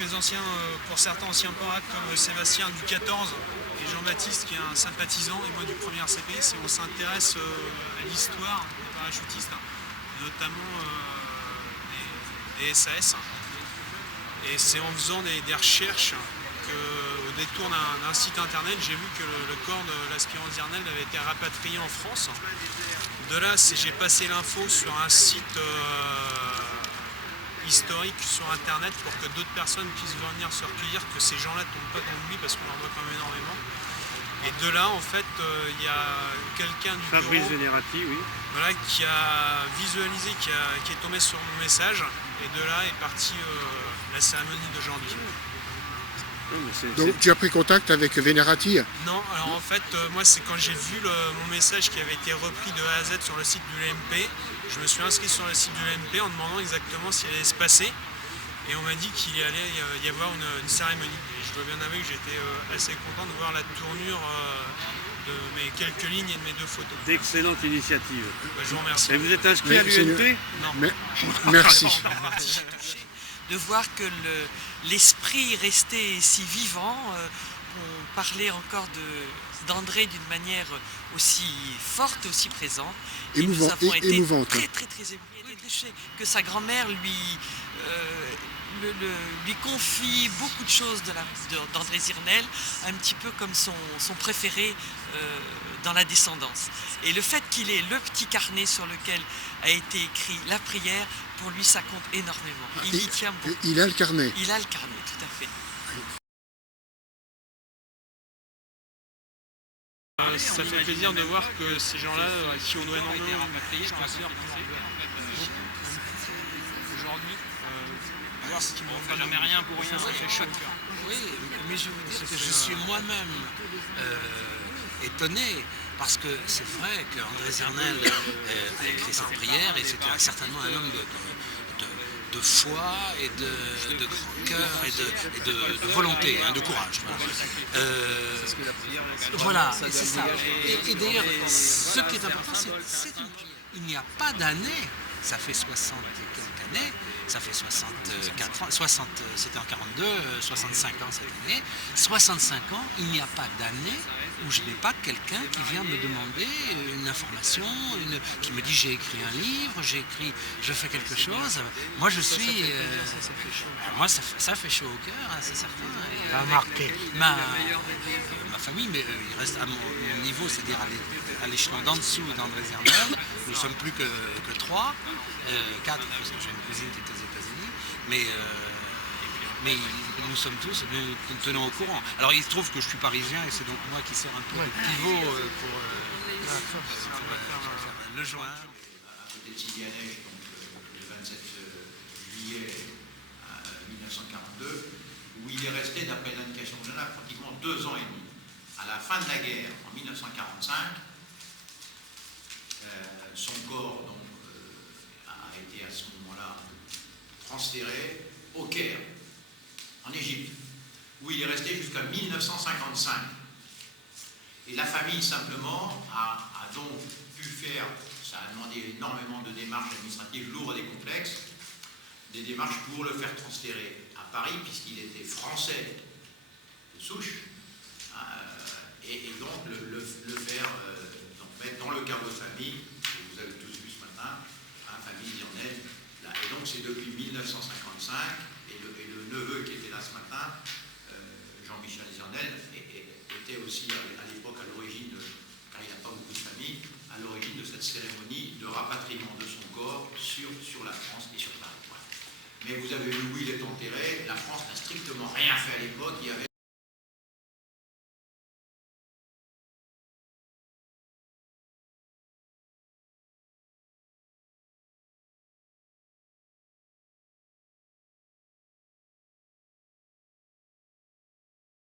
mes anciens, pour certains anciens camarades comme Sébastien du 14 et Jean-Baptiste qui est un sympathisant et moi du premier RCP, on s'intéresse à l'histoire des parachutistes, notamment des SAS. Et c'est en faisant des recherches qu'au détour d'un site internet, j'ai vu que le corps de l'aspirant Zirnel avait été rapatrié en France. De là, j'ai passé l'info sur un site historique sur internet pour que d'autres personnes puissent venir se recueillir, que ces gens-là ne tombent pas dans l'oubli parce qu'on en voit quand même énormément. Et de là, en fait, il y a quelqu'un du Fabrice bureau, Venerati, oui. voilà, qui a visualisé, qui est tombé sur mon message. Et de là est partie la cérémonie d'aujourd'hui. Donc tu as pris contact avec Venerati? Non, alors en fait, moi c'est quand j'ai vu mon message qui avait été repris de A à Z sur le site du LMP, je me suis inscrit sur le site du LMP en demandant exactement ce qui allait se passer. Et on m'a dit qu'il allait y avoir une cérémonie. Et je dois bien avouer que j'étais assez content de voir la tournure de mes quelques lignes et de mes 2 photos. D'excellente initiative. Je vous remercie. Et vous êtes inscrit à l'UNP? Non. Merci. De voir que l'esprit restait si vivant. On parlait encore d'André d'une manière aussi forte, aussi présente. Et nous avons été émouvante. très émus. Que sa grand-mère lui confie beaucoup de choses d'André Zirnel, un petit peu comme son préféré dans la descendance. Et le fait qu'il ait le petit carnet sur lequel a été écrit la prière, pour lui ça compte énormément. Il y tient beaucoup. Il a le carnet. Il a le carnet, tout à fait. Ça fait plaisir de voir que ces gens-là, à qui on doit énormément aujourd'hui, voir ce qui ne fait jamais rien pour rien, ça fait chaud au cœur. Oui, mais je veux dire que je suis moi-même étonné, parce que c'est vrai qu'André Zirnel a écrit cette prière, et c'était certainement un homme de foi et de grand cœur et de volonté, de courage. Voilà, c'est ça. Et d'ailleurs, ce qui est important, c'est une prière. Il n'y a pas d'année, ça fait 60 et quelques années, ça fait 64 ans, c'était en 42, 65 ans cette année, 65 ans, il n'y a pas d'année où je n'ai pas quelqu'un qui vient me demander une information, qui me dit j'ai écrit un livre, je fais quelque chose. Moi je suis... moi ça fait chaud au cœur, hein, c'est certain. Ça a marqué. Ma famille, mais il reste à mon niveau, c'est-à-dire à l'échelon d'en dessous d'André Zirnel, nous ne sommes plus que 3, 4, parce que j'ai une cousine qui est aux États-Unis, mais nous sommes tous, nous tenons au courant. Alors il se trouve que je suis parisien et c'est donc moi qui sers un peu de pivot pour le joindre. À côté de Sidi Hanej, donc le 27 juillet 1942, où il est resté, d'après l'indication de Genève, pratiquement 2 ans et demi. À la fin de la guerre, en 1945, son corps donc, a été à ce moment-là transféré au Caire, en Égypte, où il est resté jusqu'à 1955. Et la famille, simplement, a donc pu faire, ça a demandé énormément de démarches administratives lourdes et complexes, des démarches pour le faire transférer à Paris, puisqu'il était français de souche, et donc le faire donc mettre dans le caveau de famille, que vous avez tous vu ce matin, famille Zirnel. Et donc c'est depuis 1955, et le neveu qui était là ce matin, Jean-Michel Zirnel, était aussi à l'époque à l'origine, car il n'y a pas beaucoup de familles, à l'origine de cette cérémonie de rapatriement de son corps sur la France et sur Paris. Mais vous avez vu où il est enterré. La France n'a strictement rien fait à l'époque. Il y avait